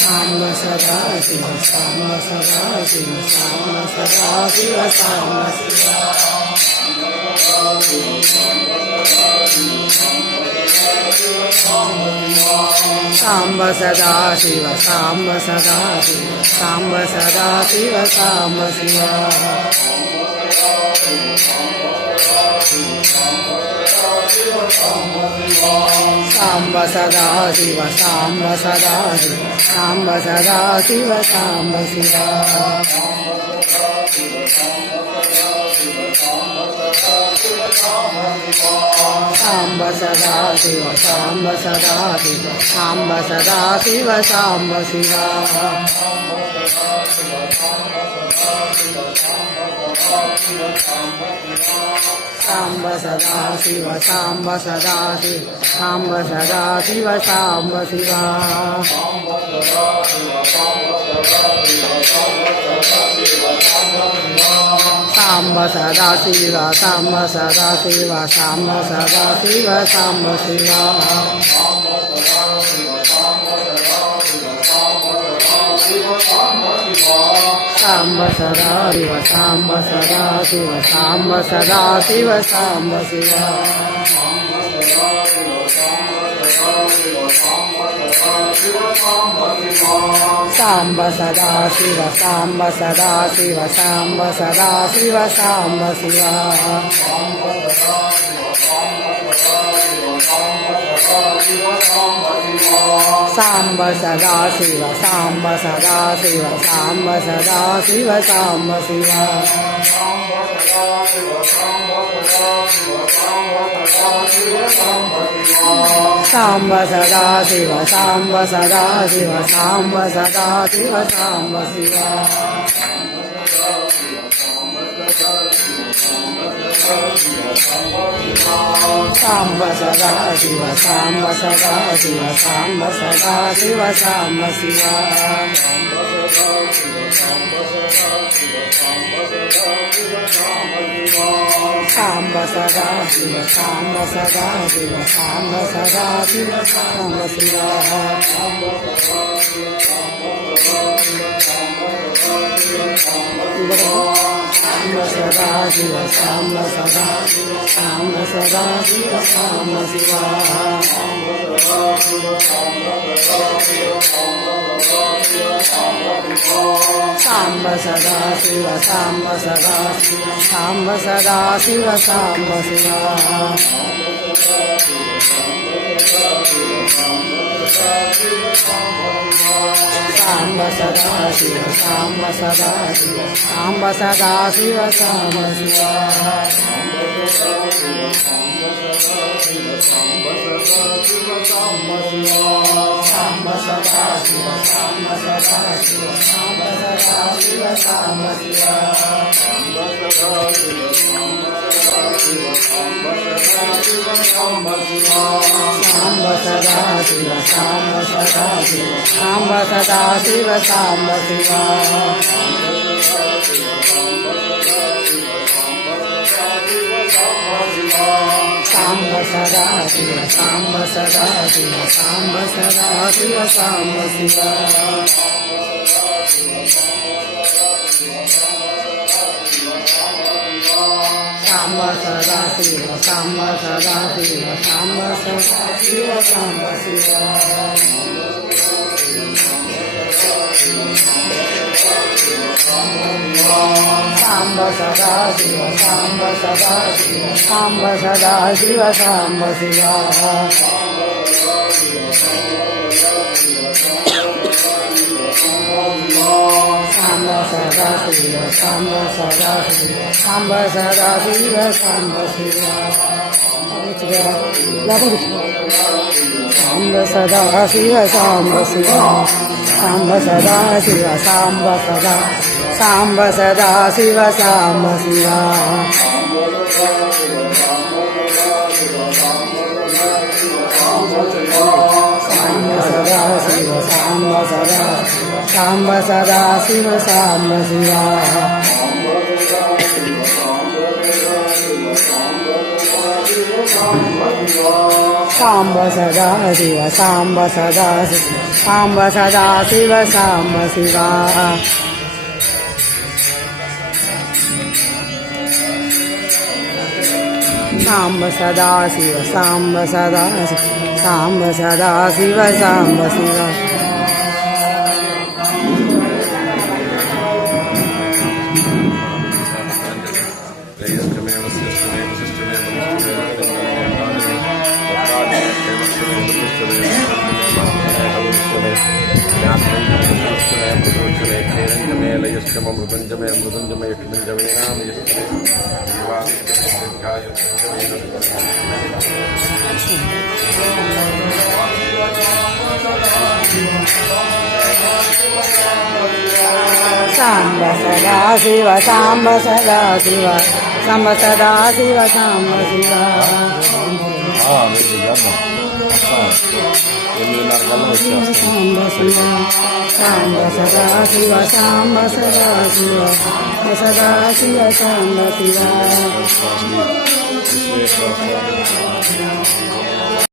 Samba Sada Shiva Samba Sada Shiva Samba Sada Shiva Samba Shiva Samba Sada Shiva Samba Sada Shiva Samba Sada Shiva Samba Shiva Samba Sada Shiva Samba Sada Shiva Samba Sada Shiva Samba Shiva Samba Sada Shiva Samba Sada Shiva Samba Sada Shiva Samba Shiva Samba Sada Shiva Samba Sada Shiva Samba Sada Shiva Samba Shiva Samba Sada Shiva Samba Sada Shiva Samba Sada Shiva Samba Shiva Samba Sada Shiva Samba Sada Shiva Samba Sada Shiva Samba Shiva Samba Sada Shiva Samba Sada Shiva Samba Sada Shiva Samba Shiva Samba Sada Shiva Samba Sada Shiva Samba Sada Shiva Samba Shiva Samba Sada Shiva Samba Sada Shiva Samba Sada Shiva Samba Shiva Samba Sada Shiva Samba Sada Shiva Samba Sada Shiva Samba Shiva Samba Sada Shiva Samba Sada Shiva Samba Sada Shiva Samba Shiva Samba Sada Shiva Samba Sada Shiva Samba Sada Shiva Samba Shiva Samba Sada Shiva Samba Sada Shiva Samba Sada Shiva Samba Shiva Samba Sada Shiva Samba Sada Shiva Samba Sada Shiva Samba Shiva Samba Sada Shiva Samba Sada Shiva Samba Sada Shiva Samba Shiva Samba Sada Shiva Samba Sada Shiva Samba Sada Shiva Samba Shiva Samba Sada Shiva Samba Sada Shiva Samba Sada Shiva Samba Shiva Samba Sada Shiva Samba Sada Shiva Samba Sada Shiva Samba Shiva Samba Sada Shiva Samba Sada Shiva Samba Sada Shiva Samba Shiva Samba Sada Shiva Samba Sada Shiva Samba Sada Shiva Samba Shiva Samba Sada Shiva Samba Shiva Samba Sada Shiva Samba Sada Samba Sada Shiva Samba Shiva Samba Sada Shiva Samba Sada Samba Sada Shiva Samba Shiva Samba Sada Shiva Samba Sada Shiva Samba Sada Shiva Samba Shiva Samba Sada Shiva Samba Sada Shiva Samba Sada Shiva Samba Shiva Samba Sada Shiva Samba Sada Shiva Samba Sada Shiva Samba Shiva Samba Shiva Samba Sada Shiva Samba Sada Shiva Sada Shiva Samba Shiva